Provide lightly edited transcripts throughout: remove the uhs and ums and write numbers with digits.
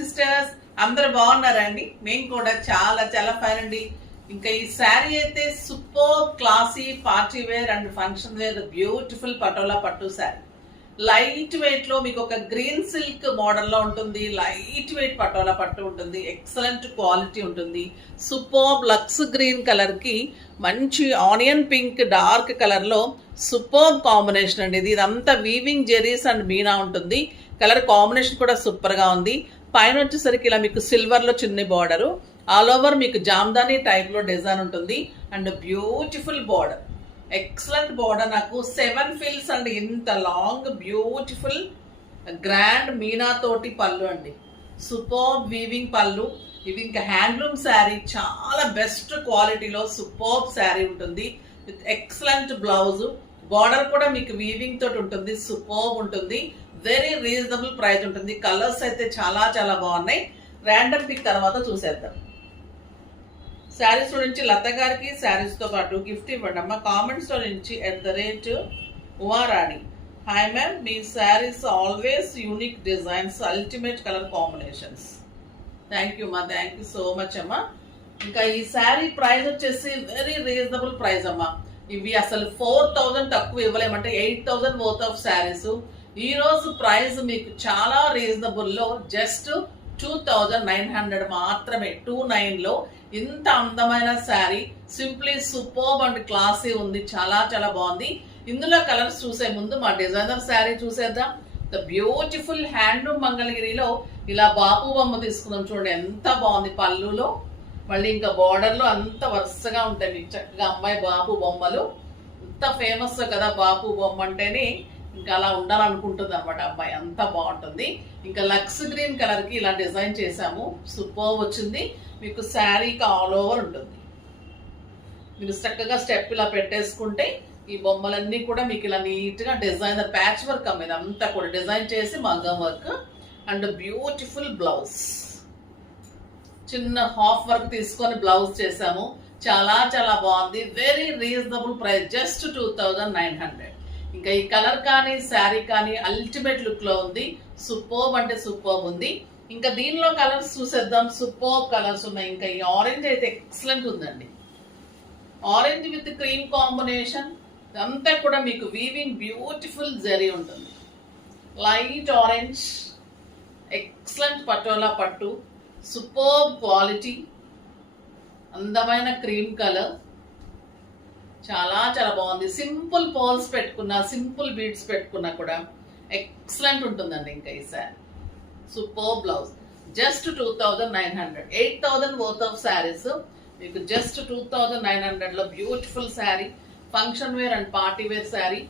Sisters, అందరు బాగున్నారండి? మేము కూడా చాలా చాలా ఫైన్ అండి. ఇంకా ఈ శారీ అయితే super classy party wear and function wear beautiful patola pattu sari. Light weight లో మీకు ఒక గ్రీన్ సిల్క్ మోడల్ లో ఉంటుంది. లైట్ వెయిట్ పటోలా పట్టు ఉంటుంది. ఎక్సలెంట్ క్వాలిటీ ఉంటుంది. సూపర్ లక్స్ గ్రీన్ కలర్ కి మంచి ఆనియన్ పింక్ డార్క్ కలర్ లో సూపర్ కాంబినేషన్ అండి. ఇదంతా వీవింగ్ జెరీస్ అండ్ మీనా ఉంటుంది. కలర్ కాంబినేషన్ కూడా సూపర్ గా ఉంది. పైన వచ్చేసరికి ఇలా మీకు సిల్వర్ లో చిన్న బార్డర్, ఆల్ ఓవర్ మీకు జామ్దాని టైప్ లో డిజైన్ ఉంటుంది and beautiful border, excellent border. నాకు 7 ఫిల్స్ అండి. ఇంత లాంగ్ బ్యూటిఫుల్ గ్రాండ్ మీనా తోటి పళ్ళు అండి. సూపర్ వీవింగ్ పళ్ళు. ఇది ఇంకా హ్యాండ్లూమ్ శారీ, చాలా బెస్ట్ క్వాలిటీలో సూపర్ శారీ ఉంటుంది విత్ ఎక్సలెంట్ బ్లౌజ్. బార్డర్ కూడా మీకు వీవింగ్ తోటి ఉంటుంది. సూపర్ ఉంటుంది. వెరీ రీజనబుల్ ప్రైస్ ఉంటుంది. కలర్స్ అయితే చాలా చాలా బాగున్నాయి. ర్యాండమ్ పిక్ తర్వాత చూసేద్దాం. శారీస్ నుంచి లత గారికి శారీస్ తో పాటు గిఫ్ట్ ఇవ్వండి అమ్మ. కామెంట్స్ లో నుంచి @Uma Rani. Hi ma'am, me saris always unique designs, ultimate colour combinations. Thank you అమ్మా, థ్యాంక్ యూ సో మచ్ అమ్మా. ఇంకా ఈ శారీ ప్రైస్ వచ్చేసి వెరీ రీజనబుల్ ప్రైస్ అమ్మా. ఇవి అసలు 4000 తక్కువ ఇవ్వలేమంటే 8000 వర్త్ ఆఫ్ శారీస్. ఈ రోజు ప్రైస్ మీకు చాలా రీజనబుల్ లో జస్ట్ 2900 మాత్రమే. 29 లో ఇంత అందమైన sari simply superb and classy ఉంది. చాలా చాలా బాగుంది. ఇందులో కలర్స్ చూసే ముందు మా డిజైనర్ శారీ చూసేద్దాం. ద బ్యూటిఫుల్ హ్యాండ్లూమ్ మంగళగిరిలో ఇలా బాపు బొమ్మ తీసుకుందాం. చూడండి ఎంత బాగుంది. పళ్ళులో మళ్ళీ ఇంకా బార్డర్ లో అంత వరుసగా ఉంటాయి మీకు చక్కగా అమ్మాయి బాపు బొమ్మలు. అంత ఫేమస్ కదా బాపు బొమ్మ అంటేనే, ఇంకా అలా ఉండాలనుకుంటుంది అనమాట అమ్మాయి. అంత బాగుంటుంది. ఇంకా లక్స్ గ్రీన్ కలర్ కి ఇలా డిజైన్ చేసాము. సూపర్ వచ్చింది. మీకు శారీకి ఆల్ ఓవర్ ఉంటుంది. మీరు చక్కగా స్టెప్ ఇలా పెట్టేసుకుంటే ఈ బొమ్మలన్నీ కూడా మీకు ఇలా నీట్ గా డిజైనర్ ప్యాచ్ వర్క్ మీద అంతా కూడా డిజైన్ చేసి మగ్గం వర్క్ అండ్ బ్యూటిఫుల్ బ్లౌజ్. చిన్న హాఫ్ వర్క్ తీసుకొని బ్లౌజ్ చేసాము. చాలా చాలా బాగుంది. Very reasonable price, just 2900. ఇంకా ఈ కలర్ కానీ శారీ కానీ అల్టిమేట్ లుక్ లో ఉంది. సూపర్బ్ అంటే సూపర్బ్ ఉంది. ఇంకా దీనిలో కలర్స్ చూసేద్దాం. సూపర్బ్ కలర్స్ ఉన్నాయి. ఇంకా ఈ ఆరెంజ్ అయితే ఎక్సలెంట్ ఉందండి. Orange with cream combination. అంతా కూడా మీకు వీవింగ్ బ్యూటిఫుల్ జరీ ఉంటుంది. Light orange, excellent patola pattu, superb quality, అందమైన క్రీమ్ కలర్. చాలా చాలా బాగుంది. సింపుల్ పర్ల్స్ పెట్టుకున్నా, సింపుల్ బీడ్స్ పెట్టుకున్నా కూడా ఎక్సలెంట్ ఉంటుందండి. ఇంకా ఈ sari super blouse. Just 2900. 8000 worth of saris మీకు జస్ట్ 2900 లో beautiful sari. Function wear and party wear sari.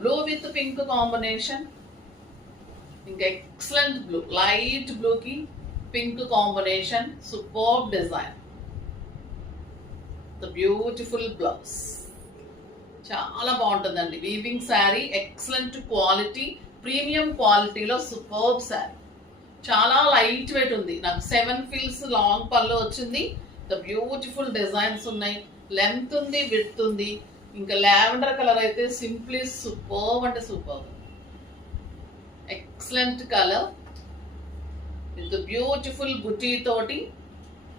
Blue with pink combination. ఇంకా ఎక్సలెంట్ బ్లూ, లైట్ బ్లూ కి pink combination. Super design. The beautiful blouse. చాలా బాగుంటుందండి. Weaving sari, excellent quality, premium క్వాలిటీలో superb sari. చాలా light weight ఉంది. నాకు 7 ఫిల్స్ లాంగ్ పళ్ళు వచ్చింది. ద బ్యూటిఫుల్ డిజైన్స్ ఉన్నాయి. లెంత్ ఉంది, విడ్త్ ఉంది. ఇంకా లావెండర్ కలర్ అయితే సింప్లీ సూపర్బ్ అంటే superb. Excellent colour with beautiful బుటీ తోటి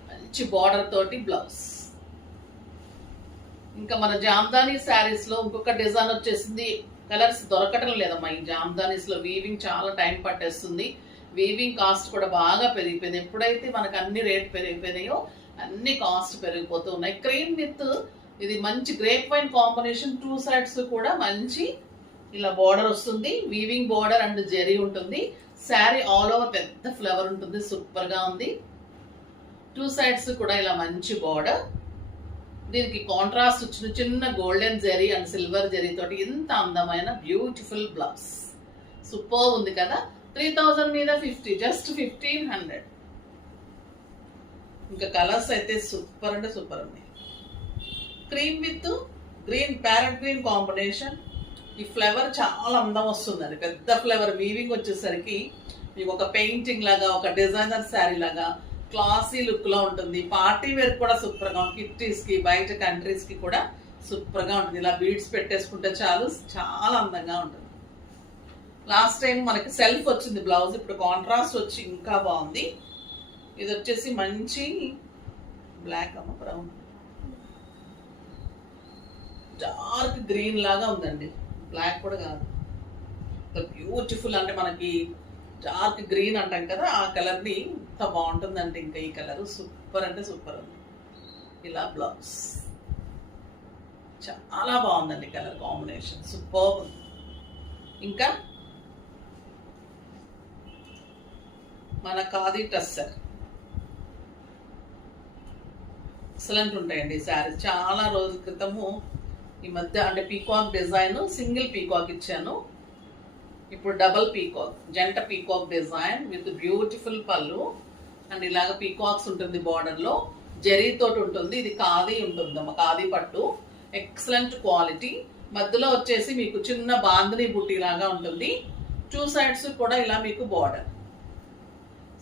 మంచి బార్డర్ తోటి బ్లౌజ్. ఇంకా మన జామ్దాని శారీస్ లో ఇంకొక డిజైన్ వచ్చేసింది. కలర్స్ దొరకటం లేదమ్మా ఈ జామ్దానీస్ లో. వీవింగ్ చాలా టైం పట్టేస్తుంది. వీవింగ్ కాస్ట్ కూడా బాగా పెరిగిపోయింది. ఎప్పుడైతే మనకు అన్ని రేట్ పెరిగిపోయినాయో అన్ని కాస్ట్ పెరిగిపోతూ ఉన్నాయి. క్రీమ్ విత్ ఇది మంచి గ్రేప్ వైన్ కాంబినేషన్. 2 సైడ్స్ కూడా మంచి ఇలా బార్డర్ వస్తుంది. వీవింగ్ బార్డర్ అండ్ జెరీ ఉంటుంది. శారీ ఆల్ ఓవర్ పెద్ద ఫ్లవర్ ఉంటుంది. సూపర్ గా ఉంది. 2 సైడ్స్ కూడా ఇలా మంచి బార్డర్. దీనికి కాంట్రాస్ట్ వచ్చిన చిన్న golden zari and silver zari తోటి ఇంత అందమైన బ్యూటిఫుల్ బ్లౌజ్. సూపర్ ఉంది కదా. 3000 మీద 50, జస్ట్ 1500. ఇంకా కలర్స్ అయితే సూపర్ అంటే సూపర్ ఉన్నాయి. Cream with green, parrot green combination. ఈ ఫ్లేవర్ చాలా అందం వస్తుందండి. పెద్ద ఫ్లేవర్ వీవింగ్ వచ్చేసరికి మీకు ఒక పెయింటింగ్ లాగా, ఒక డిజైనర్ శారీ లాగా క్లాసీ లుక్ లో ఉంటుంది. పార్టీ వేర్ కూడా సూపర్ గా, కిట్టీస్ కి, బయట కంట్రీస్ కి కూడా సూపర్ గా ఉంటుంది. ఇలా బీడ్స్ పెట్టేసుకుంటే చాలు, చాలా అందంగా ఉంటుంది. లాస్ట్ టైం మనకి సెల్ఫ్ వచ్చింది బ్లౌజ్, ఇప్పుడు కాంట్రాస్ట్ వచ్చి ఇంకా బాగుంది. ఇది వచ్చేసి మంచి బ్లాక్ అమ్మ బ్రౌన్ డార్క్ గ్రీన్ లాగా ఉందండి, బ్లాక్ కూడా కాదు. బ్యూటిఫుల్ అంటే మనకి డార్క్ గ్రీన్ అంటాం కదా, ఆ కలర్ని ఇంత బాగుంటుందంటే ఇంకా ఈ కలర్ సూపర్ అంటే సూపర్ ఉంది. ఇలా బ్లౌజ్ చాలా బాగుందండి, కలర్ కాంబినేషన్ సూపర్ ఉంది. ఇంకా మన ఖాదీ టస్సర్ ఎక్సలెంట్ ఉంటాయండి ఈ శారీస్. చాలా రోజుల క్రితము ఈ మధ్య అంటే పీకాక్ డిజైన్ సింగిల్ పీకాక్ ఇచ్చాను, ఇప్పుడు డబల్ పీకాక్ జంట పీకాక్ డిజైన్ విత్ బ్యూటిఫుల్ పళ్ళు అండ్ ఇలాగ పీకాక్స్ ఉంటుంది, బార్డర్లో జరీతోటి ఉంటుంది. ఇది ఖాదీ ఉంటుందమ్మా, ఖాదీ పట్టు, ఎక్సలెంట్ క్వాలిటీ. మధ్యలో వచ్చేసి మీకు చిన్న బాందిని బుట్టి లాగా ఉంటుంది, 2 సైడ్స్ కూడా ఇలా మీకు బార్డర్.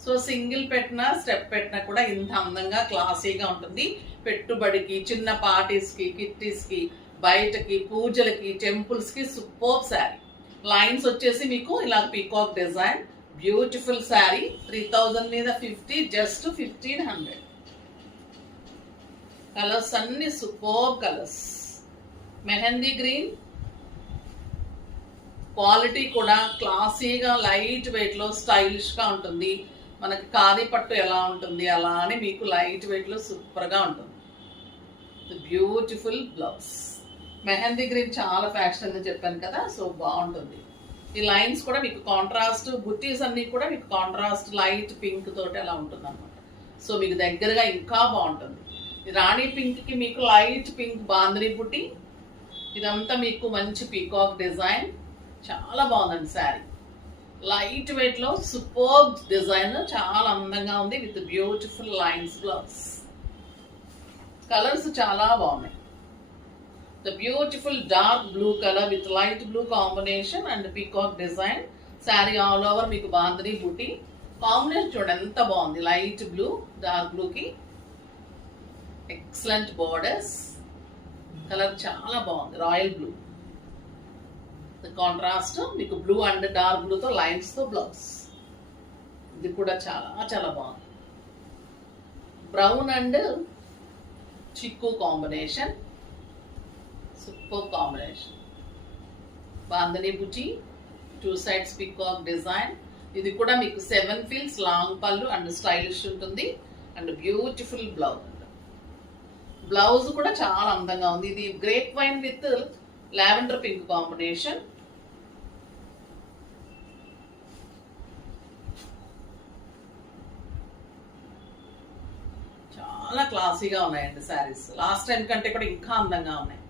సో సింగిల్ పెట్టినా స్టెప్ పెట్టినా కూడా ఇంత అందంగా క్లాసీగా ఉంటుంది. పెట్టుబడికి, చిన్న పార్టీస్కి, కిట్టీస్కి, బయటకి, పూజలకి, టెంపుల్స్కి సూపర్ శారీ. లైన్స్ వచ్చేసి మీకు ఇలా పీకాక్ డిజైన్, బ్యూటిఫుల్ శారీ. 3000 మీద 50, జస్ట్ 1500. కలర్స్ అన్ని super colours. Mehndi green, quality కూడా క్లాసీగా లైట్ వెయిట్లో స్టైలిష్గా ఉంటుంది. మనకి ఖాదీ పట్టు ఎలా ఉంటుంది అలా అని మీకు లైట్ వెయిట్లో సూపర్గా ఉంటుంది. Beautiful blouse. మెహందీ గ్రీన్ చాలా ఫ్యాషన్ అని చెప్పాను కదా, సో బాగుంటుంది. ఈ లైన్స్ కూడా మీకు కాంట్రాస్ట్, బుట్టీస్ అన్ని కూడా మీకు కాంట్రాస్ట్ లైట్ పింక్ తోటి అలా ఉంటుంది అనమాట. సో మీకు దగ్గరగా ఇంకా బాగుంటుంది. ఈ రాణి పింక్కి మీకు లైట్ పింక్ బాంద్రీ బుట్టి, ఇదంతా మీకు మంచి పీకాక్ డిజైన్, చాలా బాగుందండి శారీ. లైట్ వెయిట్లో సూపర్ డిజైన్, చాలా అందంగా ఉంది with beautiful lines blouse. Colours చాలా బాగున్నాయి. The beautiful dark blue colour with light blue combination and peacock design. Sari all over మీకు బాందిని బుట్టి కాంబినేషన్ చూడండి ఎంత బాగుంది. లైట్ బ్లూ డార్క్ బ్లూకి ఎక్సలెంట్ బోర్డర్స్. కలర్ చాలా బాగుంది, రాయల్ బ్లూ. కాంట్రాస్ట్ మీకు బ్లూ అండ్ డార్క్ బ్లూతో లైన్స్తో బ్లౌజ్. ఇది కూడా చాలా చాలా బాగుంది. బ్రౌన్ అండ్ చిక్కు కాంబినేషన్, సూపర్ కాంబినేషన్. బాందిని బుటీ, 2 సైడ్స్ పీకాక్ డిజైన్. ఇది కూడా మీకు 7 ఫీల్స్ లాంగ్ పళ్ళు అండ్ స్టైలిష్ ఉంటుంది అండ్ బ్యూటిఫుల్ బ్లౌజ్. బ్లౌజ్ కూడా చాలా అందంగా ఉంది. ఇది grape wine with lavender pink combination. చాలా క్లాసీగా ఉన్నాయండి శారీస్. లాస్ట్ టైం కంటే కూడా ఇంకా అందంగా ఉన్నాయి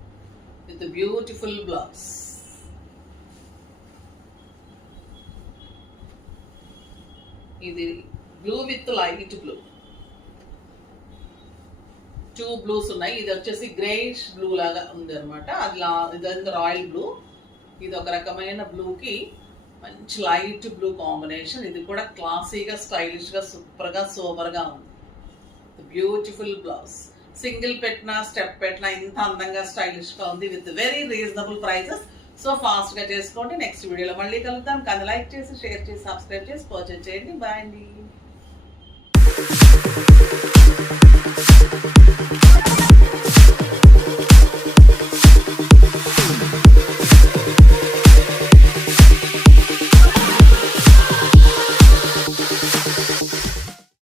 విత్ బ్యూటిఫుల్ బ్లౌజ్. ఇది blue with light blue, 2 blues ఉన్నాయి. ఇది వచ్చేసి గ్రేష్ బ్లూ లాగా ఉంది అనమాట, ఇది రాయల్ బ్లూ. ఇది ఒక రకమైన బ్లూకి మంచి లైట్ బ్లూ కాంబినేషన్. ఇది కూడా క్లాసీగా స్టైలిష్గా సూపర్గా సోబర్గా ఉంది. Beautiful blouse. సింగిల్ పెట్టినా స్టెప్ పెట్టినా ఇంత అందంగా స్టైలిష్గా ఉంది with very reasonable prices. So ఫాస్ట్గా చేసుకోండి. నెక్స్ట్ వీడియోలో మళ్ళీ కలుద్దాం. కానీ లైక్ చేసి, షేర్ చేసి, సబ్స్క్రైబ్ చేసి పర్చేజ్ చేయండి. బాయ్ అండి.